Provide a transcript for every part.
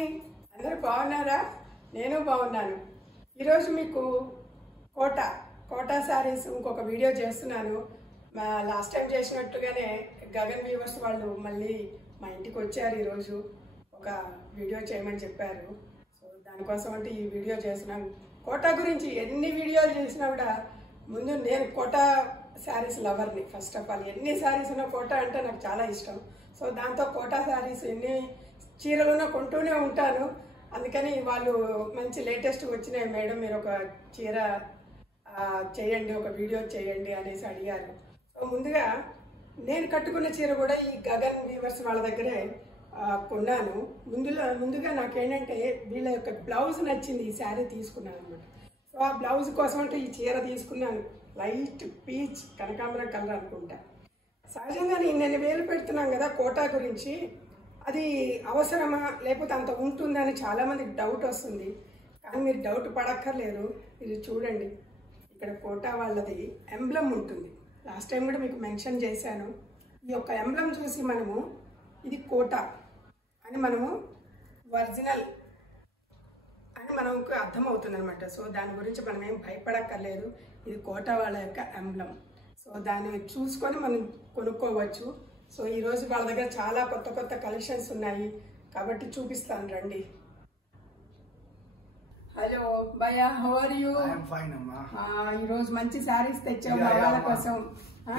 Hi అందరూ బాగున్నారా? నేను బాగున్నాను. ఈరోజు మీకు కోటా శారీస్ ఇంకొక వీడియో చేస్తున్నాను. లాస్ట్ టైం చేసినట్టుగానే గగన్ వీవర్స్ వాళ్ళు మళ్ళీ మా ఇంటికి వచ్చారు. ఈరోజు ఒక వీడియో చేయమని చెప్పారు. సో దానికోసం అంటే ఈ వీడియో చేస్తున్నాను. కోటా గురించి ఎన్ని వీడియోలు చేసినా కూడా ముందు నేను కోటా శారీస్ లవర్ని. ఫస్ట్ ఆఫ్ ఆల్ ఎన్ని శారీస్ ఉన్న కోటా అంటే నాకు చాలా ఇష్టం. సో దాంతో కోటా శారీస్ ఎన్ని చీరలున్నా కొంటూనే ఉంటాను. అందుకని వాళ్ళు మంచి లేటెస్ట్ వచ్చినాయి మేడం, మీరు ఒక చీర చేయండి, ఒక వీడియో చేయండి అనేసి అడిగారు. సో ముందుగా నేను కట్టుకున్న చీర కూడా ఈ గగన్ వీవర్స్ వాళ్ళ దగ్గరే కొన్నాను. ముందుగా నాకేంటంటే వీళ్ళ యొక్క బ్లౌజ్ నచ్చింది, ఈ శారీ తీసుకున్నాను అనమాట. సో ఆ బ్లౌజ్ కోసం అంటే ఈ చీర తీసుకున్నాను. లైట్ పీచ్ కనకాంబరం కలర్ అనుకుంటా. సహజంగా నేను వేలు పెడుతున్నాం కదా కోటా గురించి, అది అవసరమా లేకపోతే అంత ఉంటుందని చాలామందికి డౌట్ వస్తుంది. కానీ మీరు డౌట్ పడక్కర్లేదు. ఇది చూడండి, ఇక్కడ కోటా వాళ్ళది ఎంబ్లం ఉంటుంది. లాస్ట్ టైం కూడా మీకు మెన్షన్ చేశాను. ఈ యొక్క ఎంబ్లం చూసి మనము ఇది కోటా అని మనము ఒరిజినల్ అని మనకు అర్థమవుతుంది అనమాట. సో దాని గురించి మనం ఏం భయపడక్కర్లేదు. ఇది కోటా వాళ్ళ యొక్క ఎంబ్లం. సో దాన్ని చూసుకొని మనం కొనుక్కోవచ్చు. సో ఈరోజు వాళ్ళ దగ్గర చాలా కొత్త కలెక్షన్స్ ఉన్నాయి కాబట్టి చూపిస్తాను, రండి. హలో భయ్యా, how are you? I am fine अम्मा। ఈరోజు మంచి శారీస్ తెచ్చావు మా వాళ్ళ కోసం.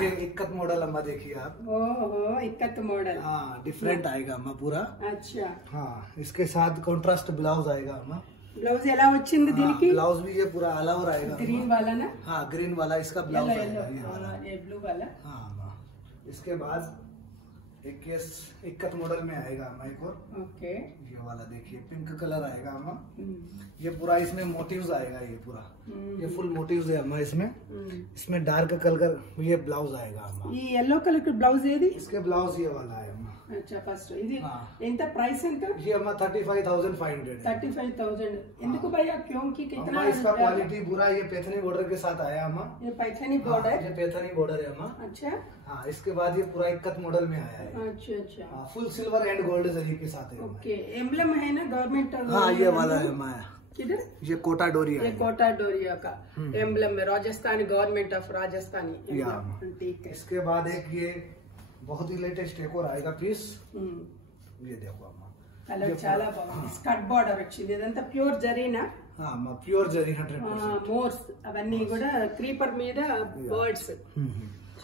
ये इक्कत मॉडल अम्मा देखिए आप। ఓహో, ఇక్కత్ మోడల్. हाँ, डिफरेंट आएगा अम्मा पूरा। అచ్చా, हाँ, इसके साथ कॉन्ट्रास्ट ब्लाउज आएगा अम्मा। బ్లౌజ్ ఎలా వచ్చింది దీనికి? ब्लाउज भी ये पूरा ऑल ओवर आएगा। గ్రీన్ వాలానా? हाँ, ग्रीन वाला इसका ब्लाउज आएगा, ये वाला। ये ब्लू वाला। हाँ अम्मा, इसके बाद एक केस इक्कत मॉडल में आएगा अम्मा एक और। ओके, ये वाला देखिए पिंक कलर आएगा अम्मा। ये पूरा इसमें मोटिव्स आएगा, ये पूरा ये फुल मोटिव्स है अम्मा। इसमें डार्क कलर ये ब्लाउज आएगा अम्मा। ఈ yellow కలర్ బ్లౌజ్ ఏది? इसके ब्लाउज ये वाला है अम्मा। అచ్చా, ఫస్ట్ ఇది हाँ। ఎంత ప్రైస్ ఎంత? ये अम्मा 35,500 है। 35,000 ఎందుకు భయ్యా? क्योंकि कितना अम्मा इसका क्वालिटी पूरा ये पैथनी बॉर्डर के साथ आया अम्मा। ये पैथनी बॉर्डर। ये पैथनी बॉर्डर है अम्मा। अच्छा, हाँ, इसके बाद ये पूरा इक्कत मॉडल में आया है। अच्छा अच्छा, हाँ, फुल सिल्वर एंड गोल्ड जरी के साथ है अम्मा। ओके। एम्बलम है ना गवर्नमेंट? हाँ, ये वाला है अम्मा। किधर? ये कोटा डोरिया ये है। कोटा डोरिया का एम्बलम है, राजस्थानी गवर्नमेंट ऑफ राजस्थानी। या, ठीक है। इसके बाद एक ये बहुत ही लेटेस्ट एक और आएगा पीस। ये देखो अम्मा, కలర్ చాలా బాగుంది. స్కర్ట్ బార్డర్ వచ్చింది. ఇదంతా ప్యూర్ జరీనా? हाँ अम्मा, प्योर जरी 100%। మోర్స్ అవన్నీ కూడా క్రీపర్ మీద బర్డ్స్.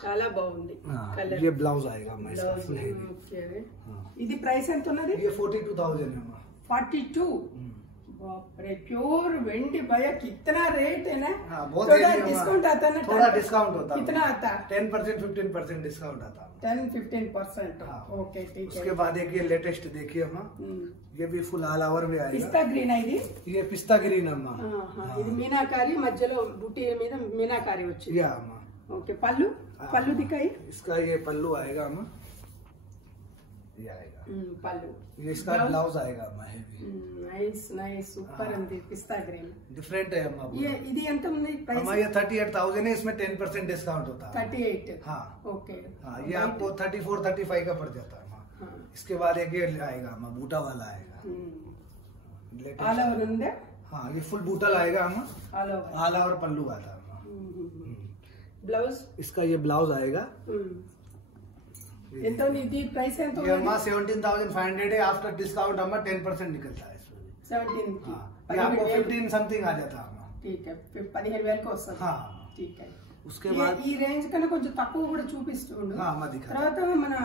చాలా బాగుంది కలర్। ये ब्लाउज आएगा अम्मा इसका బ్లౌజ్. Full heavy. ఓకే, ఇది ప్రైస్ ఎంత ఉన్నది? ये 42,000 है अम्मा। 42। बाप रे, प्योर वेंडी भैया, कितना रेट है ना? हाँ, बहुत थोड़ा हेवी है डिस्काउंट अम्मा। आता है ना? थोड़ा डिस्काउंट होता है। कितना आता? 10% 15% डिस्काउंट आता है। 10-15%। हाँ। ओके, ठीक है। उसके बाद एक ये लेटेस्ट देखिए अम्मा, ये भी फुल ऑल ओवर में आएगा। పిస్తా గ్రీన్ ఇది? ये पिस्ता ग्रीन अम्मा। ఇది మీనాకారి, మధ్యలో బుటీ మీద మీనాకారి వచ్చింది. या अम्मा। ఓకే, పళ్ళు పళ్ళు దిక్కాయి. इसका ये पल्लू आएगा अम्मा, ये आएगा। పళ్ళు. ये इसका ब्लाउज आएगा अम्मा हेवी। నైస్ నైస్, సూపర్ ఉంది పిస్తా గ్రీన్. डिफरेंट है अम्मा पूरा। ఇది ఎంత ఉంది ప్రైస్? अम्मा ये 38,000 है, इसमें 10% डिस्काउंट होता है। 38। हाँ। ओके। हाँ, ये आपको 34-35 का पड़ जाता है अम्मा। इसके बाद एक ये आएगा अम्मा, बूटा वाला आएगा। ఆల్ ఓవర్ ఉందా? हाँ, ये फुल बूटल आएगा अम्मा, ఆల్ ఓవర్. ऑल ओवर पल्लू आता है अम्मा। బ్లౌజ్ इसका ये ब्लाउज आएगा। ఎంత ఉంది? ఇది ప్రైస్ ఎంత ये अम्मा 17,500 है, आफ्टर डिस्काउंट अम्मा 10% निकलता है इसमें। 17 की। हाँ, ये आपको 15 समथिंग आ जाता है अम्मा। ठीक है, 15,000 వస్తుంది. हाँ। ठीक है। उसके बाद ఈ రేంజ్ కన్నా కొంచెం తక్కువ కూడా చూపిస్తుండు. हाँ अम्मा दिखा। తర్వాత మన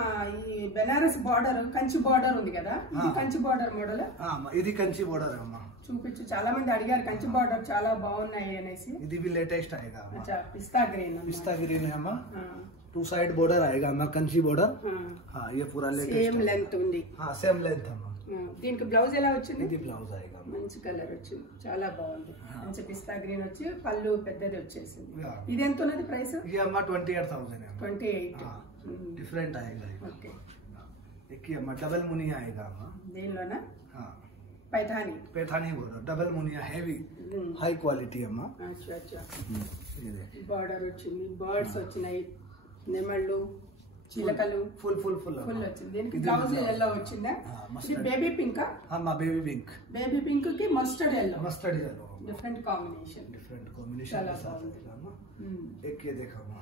ఈ బెనారస్ బార్డర్, కంచి బార్డర్ ఉంది కదా, ఇది కంచి బార్డర్ మోడల్. हाँ अम्मा, ఇది కంచి बॉर्डर है अम्मा। చూపించు, చాలా మంది అడిగారు కంచి బార్డర్ చాలా బాగున్నాయి అనేసి. ఇది भी लेटेस्ट आएगा अम्मा। अच्छा, पिस्ता ग्रीन। पिस्ता ग्रीन है अम्मा। हाँ। 2 साइड बॉर्डर आएगा अम्मा, कंची बॉर्डर। हाँ। हाँ, ये पूरा సేమ్ लेटेस्ट। లెంత్ ఉంది. हाँ, सेम लेंथ अम्मा। దీనికి బ్లౌజ్ ఎలా వచ్చింది? ఇది బ్లౌజ్ आएगा अम्मा। మంచి కలర్ వచ్చింది, చాలా బాగుంది. మంచి పిస్తా గ్రీన్ వచ్చి పళ్ళు పెద్దది వచ్చేసింది. Yeah. ఇది ఎంత ఉన్నది ప్రైస్? ये अम्मा 28,000 है अम्मा। 28। हाँ, डिफरेंट आएगा ये। ఓకే. एक ये अम्मा डबल मुनिया आएगा अम्मा। దీనిలోనా? हाँ, Paithani. Paithani border double Muniya heavy high quality अम्मा। अच्छा अच्छा, ये देखिए బార్డర్ వచ్చింది, బర్డ్స్ వచ్చినాయి, నెమళ్ళు, చిలకలు ఫుల్ వచ్చింది. దీనికి బ్లౌజ్ ఎల్లో వచ్చిందా? ఇది బేబీ పింక్. బేబీ పింక్ కి మస్టర్డ్ ఎల్లో. Different combination. చాలా బాగుంది. एक ये देखा अम्मा,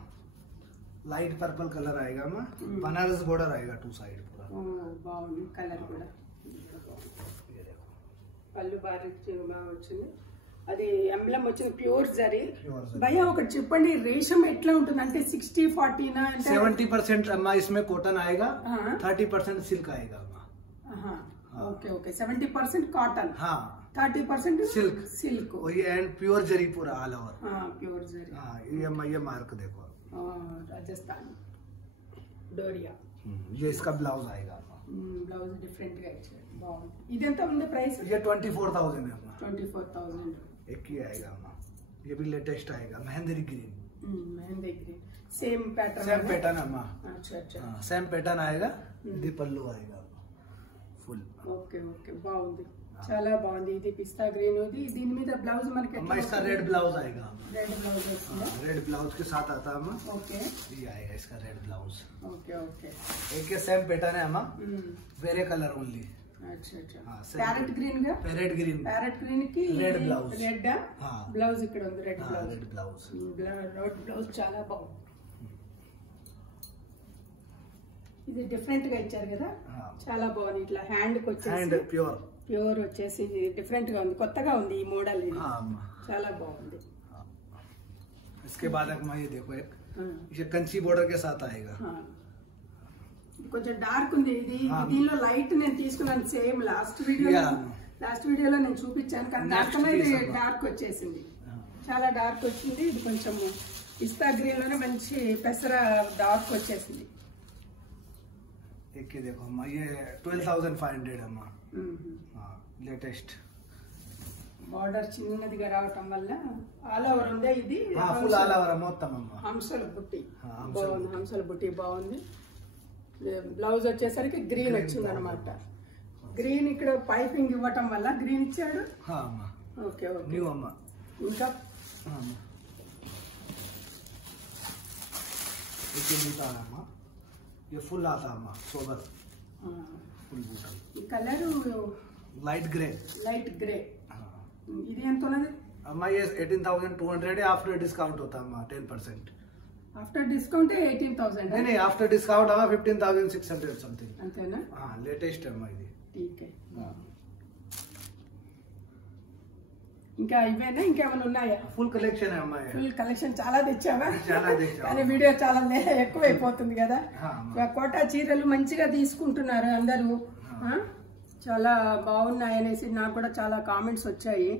लाइट पर्पल कलर आएगा अम्मा, बनारस बॉर्डर आएगा 2 साइड पूरा. బాగుంది కలర్ కూడా. పళ్ళు బాగా వచ్చింది. అది ఎంబ్లమ్ వచ్చింది ప్యూర్ జరీ. భయ్యా ఒకటి చెప్పండి, రేషం ఎట్లా ఉంటుంది అంటే 60-40 ना? 70% अम्मा इसमें कॉटन आएगा, 30% सिल्क आएगा अम्मा. Okay 70% cotton, 30% silk. वही एंड प्योर जरी पूरा ऑल ओवर. प्योर जरी. ये अम्मा ये मार्क देखो, राजस्थान डोरिया. ये इसका ब्लाउज आएगा. ब्लाउज डिफरेंट గా ఇచ్చారు. బాగుంది. ఇదెంత ఉంది ప్రైస్? ये 24,000 है अम्मा. 24,000. एक ही आएगा अम्मा. ये भी लेटेस्ट आएगा, mehndi green. Mehndi green same pattern अम्मा. अच्छा सेम पैटर्न आएगा. ఇది పళ్ళు आएगा ఫుల్. ఓకే బాగుంది, చాలా బాగుంది. ఇది పిస్తా గ్రీన్. ఇది దీని మీద బ్లౌజ్ మనకి अम्मा इसका रेड ब्लाउज आएगा. रेड ब्लाउज వస్తుంది. रेड ब्लाउज के साथ आता है अम्मा. ओके ये आएगा इसका रेड ब्लाउज. ओके एक ये सेम पैटर्न है अम्मा, वेरे कलर ओनली. अच्छा पैरेट ग्रीन గా. पैरेट ग्रीन కి रेड ब्लाउज. రెడ్ బ్లౌజ్ ఇక్కడ ఉంది. రెడ్ బ్లౌజ్ చాలా బాగుంది. ఇది డిఫరెంట్ గా ఇచ్చారు కదా, చాలా బాగుంది. ఇట్లా హ్యాండ్ కి వచ్చేసి ప్యూర్ వచ్చేసి డిఫరెంట్ గా ఉంది, కొత్తగా ఉంది ఈ మోడల్. ఇది చాలా బాగుంది. इसके बाद अम्मा ये देखो, एक ये कंची बॉर्डर के साथ आएगा. కొంచెం డార్క్ ఉంది. ఇది దీనిలో లైట్ నేను తీసుకున్నాను సేమ్ లాస్ట్ వీడియోలో నేను చూపించాను, కానీ దాంట్లో ఇది డార్క్ వచ్చేసింది, చాలా డార్క్ వచ్చింది. ఇది కొంచెం పిస్తా గ్రీన్ లోనే మంచి పెసర డార్క్ వచ్చేసింది. एक ये देखो अम्मा, ये 12,500 अम्मा. లేటెస్ట్ బార్డర్ చిన్నదిగా రావటం వల్ల ఆల్ ఓవర్ ఉంది. ఇది ఫుల్ ఆల్ ఓవర్ మొత్తం అమ్మ. హంసల బుట్టి బాగుంది. హంసల బుట్టి బాగుంది. బ్లౌజ్ వచ్చేసరికి గ్రీన్ వచ్చింది అనమాట. గ్రీన్ ఇక్కడ పైపింగ్ ఇవ్వటం వల్ల గ్రీన్ ఇచ్చాడు. ఓకే న్యూ అమ్మ. ఇంకా ये फुल आता अम्मा, सोबर फुल बूटा. ఈ కలర్ लाइट ग्रे. ఇది ఎంత ఉన్నది अम्मा? ये 18,200 है. आफ्टर डिस्काउंट होता है अम्मा 10%. After discount 18,000. नहीं आफ्टर डिस्काउंट अम्मा 15,600 समथिंग. అంతేనా? लेटेस्ट है अम्मा ఇది. ठीक है. ఇంకా ఇవేనా ఇంకేమైనా ఉన్నాయా? ఫుల్ కలెక్షన్ అమ్మా. ఫుల్ కలెక్షన్ చాలా తెచ్చావా? కానీ వీడియో చాలా ఎక్కువైపోతుంది కదా. కోటా చీరలు మంచిగా తీసుకుంటున్నారు అందరూ, చాలా బాగున్నాయి అనేసి నాకు కూడా చాలా కామెంట్స్ వచ్చాయి.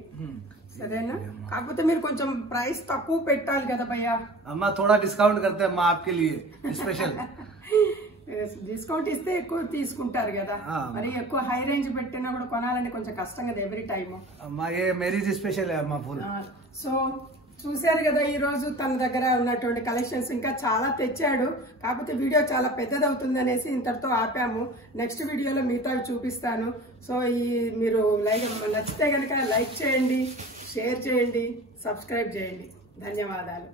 సరేనా? కాకపోతే మీరు కొంచెం ప్రైస్ తక్కువ పెట్టాలి కదా భయ్యా. అమ్మా थोड़ा डिस्काउंट करते हैं अम्मा आपके लिए स्पेशल. డిస్కౌంట్ ఇస్తే ఎక్కువ తీసుకుంటారు కదా, మరి ఎక్కువ హై రేంజ్ పెట్టినా కూడా కొనాలంటే కొంచెం కష్టం కదా ఎవ్రీ టైమ్. సో చూశారు కదా ఈ రోజు తన దగ్గర ఉన్నటువంటి కలెక్షన్స్ ఇంకా చాలా తెచ్చాడు. కాకపోతే వీడియో చాలా పెద్దదవుతుంది అనేసి ఇంతటితో ఆపాము. నెక్స్ట్ వీడియోలో మిగతావి చూపిస్తాను. సో మీరు నచ్చితే కనుక లైక్ చేయండి, షేర్ చేయండి, సబ్స్క్రైబ్ చేయండి. ధన్యవాదాలు.